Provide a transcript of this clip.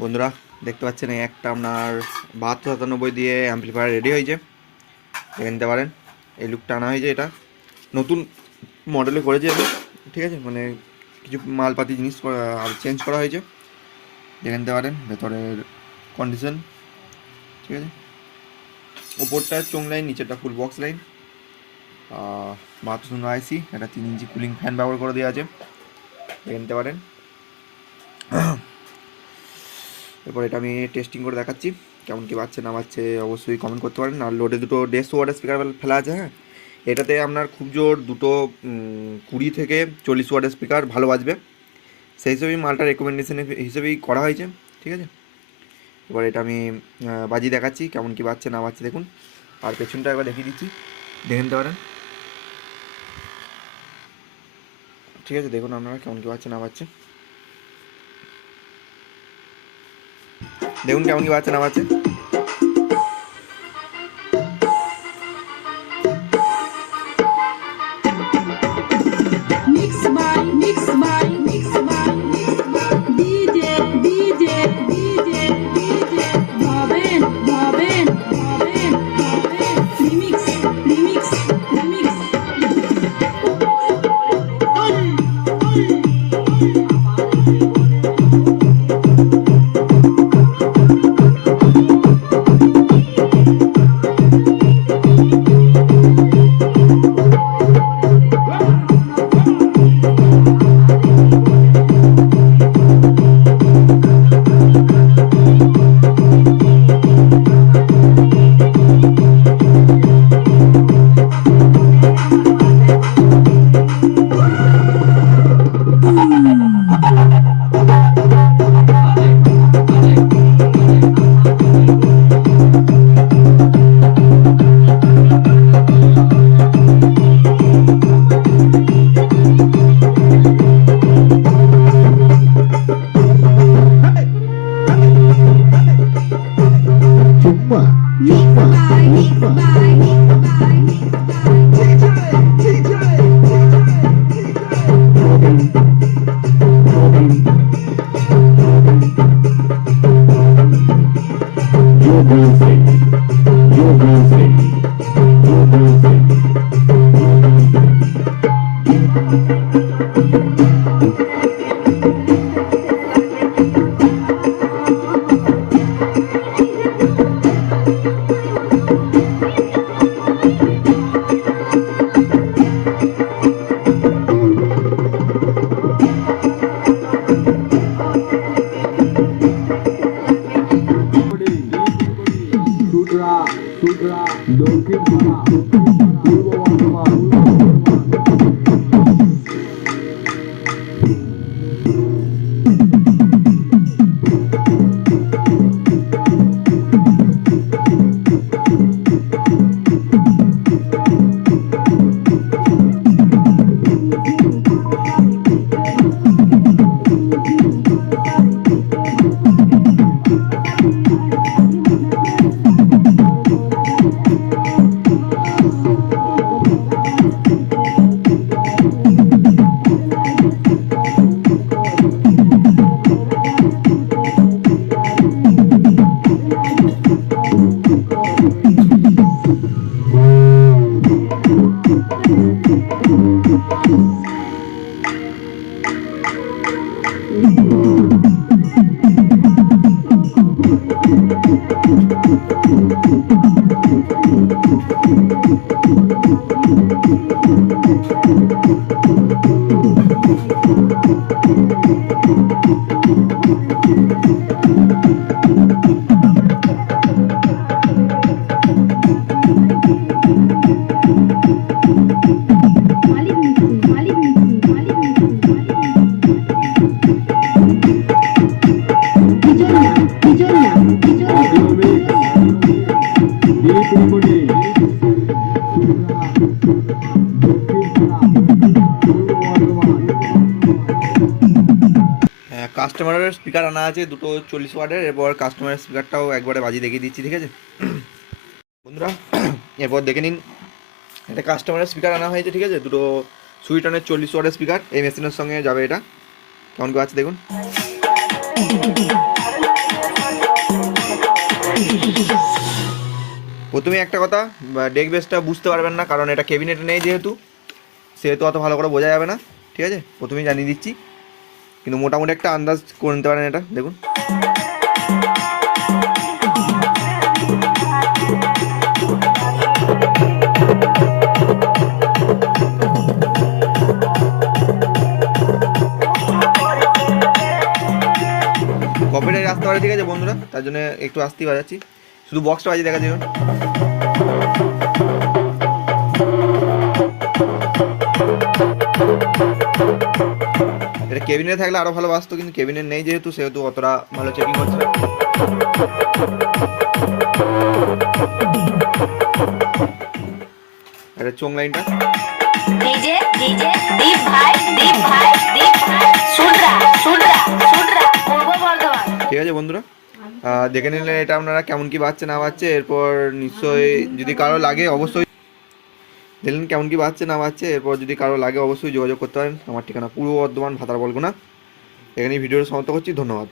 বন্ধুরা দেখতে পাচ্ছেন এই একটা আপনার 7297 দিয়ে অ্যাম্পলিফায়ার রেডি হয়েছে, দেখে নিতে পারেন। এই লুকটা আনা হয়েছে, এটা নতুন মডেলে করেছি আমি, ঠিক আছে। মানে কিছু মালপাতি জিনিস আর চেঞ্জ করা হয়েছে, দেখে নিতে পারেন ভেতরের কন্ডিশন, ঠিক আছে। ওপরটা চোং লাইন, নিচেরটা ফুল বক্স লাইন, 72 আইসি, এটা 3 ইঞ্চি কুলিং ফ্যান ব্যবহার করে দেওয়া আছে, দেখে নিতে পারেন। এরপর এটা আমি টেস্টিং করে দেখাচ্ছি, কেমন কী বাজছে না বাজছে অবশ্যই কমেন্ট করতে পারেন। আর লোডে দুটো 150 ওয়াটের স্পিকার ফেলা আছে, হ্যাঁ। এটাতে আপনার খুব জোর দুটো 20 থেকে 40 ওয়াটের স্পিকার ভালো বাজবে, সেই হিসেবেই মালটা রেকমেন্ডেশন হিসেবেই করা হয়েছে, ঠিক আছে। এবার এটা আমি বাজিয়ে দেখাচ্ছি কেমন কী বাজছে না বাজছে, দেখুন। আর পেছনটা একবার দেখিয়ে দিচ্ছি, দেখে নিতে পারেন, ঠিক আছে। দেখুন আপনারা কেমন কী বাজছে না বাজছে, দেখুন কেমন কী বাজছে না বাজছে। কাস্টমারের স্পিকার আনা আছে দুটো 40 ওয়াটের, এরপর কাস্টমারের স্পিকারটাও একবারে বাজিয়ে দেখিয়ে দিচ্ছি, ঠিক আছে বন্ধুরা। এরপর দেখে নিন, এটা কাস্টমারের স্পিকার আনা হয়েছে, ঠিক আছে। দুটো সুইটনের 40 ওয়াটের স্পিকার এই মেশিনের সঙ্গে যাবে, এটা কেমন কি আছে দেখুন। প্রথমে একটা কথা, ডেক বেসটা বুঝতে পারবেন না, কারণ এটা ক্যাবিনেটে নেই যেহেতু, সেহেতু অত ভালো করে বোঝা যাবে না। ঠিক আছে, প্রথমেই জানিয়ে দিচ্ছি, কিন্তু মোটামুটি একটা আন্দাজ করে নিতে পারেন। এটা দেখুন, কপিরাইট আসতে পারে। ঠিক আছে বন্ধুরা, তার জন্য একটু আস্তেই বাজাচ্ছি, শুধু বক্সটা বাজিয়ে দেখা যাবে। এটা কেবিনেটে থাকলে আরও ভালো বাজতো, কিন্তু কেবিনেট নেই যেহেতু, সেহেতু অতটা ভালো চেকিং হচ্ছে না। এটা চোং লাইনটা डीजे डीजे दीप भाई दीप भाई दीप भाई सुनरा सुनरा सुनरा पूर्व बर्धमान। ঠিক আছে বন্ধুরা, দেখে নিলে এটা আপনারা কেমন কি বাজছে না বাজছে। এরপর নিশ্চয়ই যদি কারো লাগে অবশ্যই দেখলেন কেমন কি বাজছে না বাজছে। এরপর যদি কারো লাগে অবশ্যই যোগাযোগ করতে পারেন। আমার ঠিকানা পূর্ব বর্ধমান, ভাতার বলগুনা। এখানেই ভিডিওটা সমাপ্ত করছি। ধন্যবাদ।